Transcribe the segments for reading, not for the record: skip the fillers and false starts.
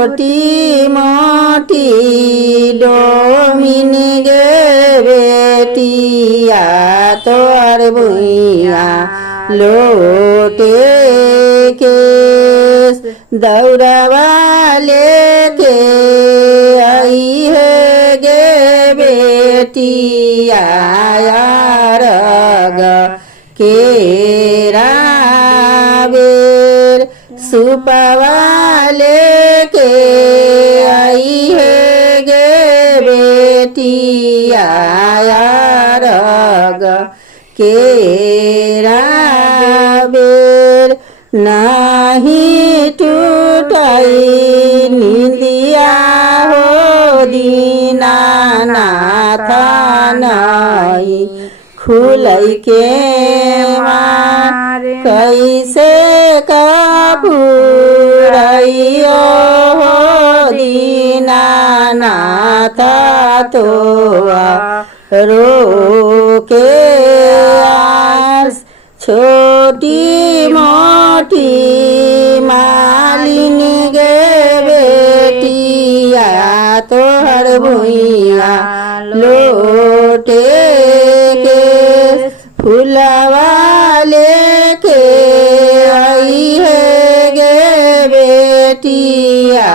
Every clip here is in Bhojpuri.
छोटी मोटी डोमिन गे बेटिया तोर भुइया लोटे के दौड़वा लेके आई है गे बेटिया रग केरा बेर सुपवा लेके आई है गे बेटिया रग केरा बेर नहीं टूटाई निंदिया हो दीनानाथ नहीं खुलई के मार कैसे कपूरइयो हो दीनानाथ तो रोके आस छोटी मोटी मालिन गे बेटिया तोहर भुइया लोटे के फुलवा लेके आई है गे बेटिया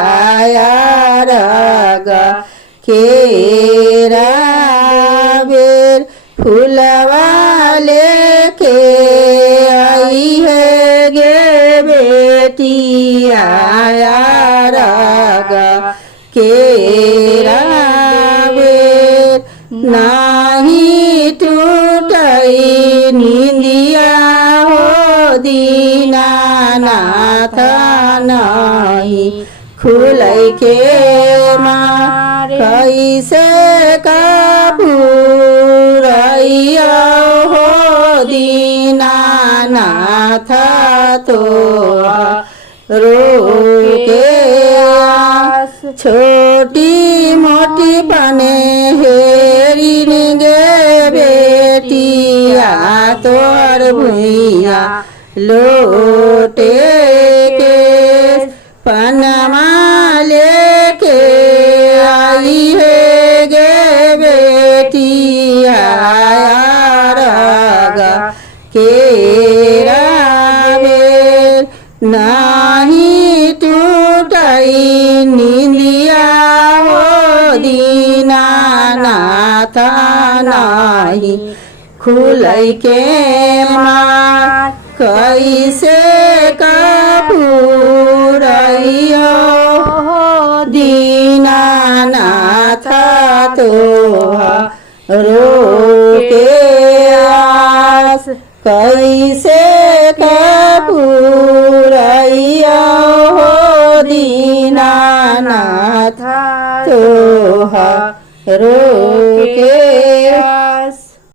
रग केरा बेर फुलवा लेके आई है गे बेटिया रग केरा बेर नाही टूटई निंदिया हो दीनानाथ नहीं खुलई के मार कैसे कपूरइयो हो दीनानाथ तो रोके आस छोटी मोटी बने हेरिन गे बेटिया तोर भुइया लोटे के पनमा लेके आई है गे बेटिया रग केरा बेर नहीं टूटई निंदिया हो दीनानाथ नहीं खुलई के मार कैसे कपूरइयो हो दीनानाथ तो रोके आस कैसे कपूरइयो हो दीनानाथ तो रोके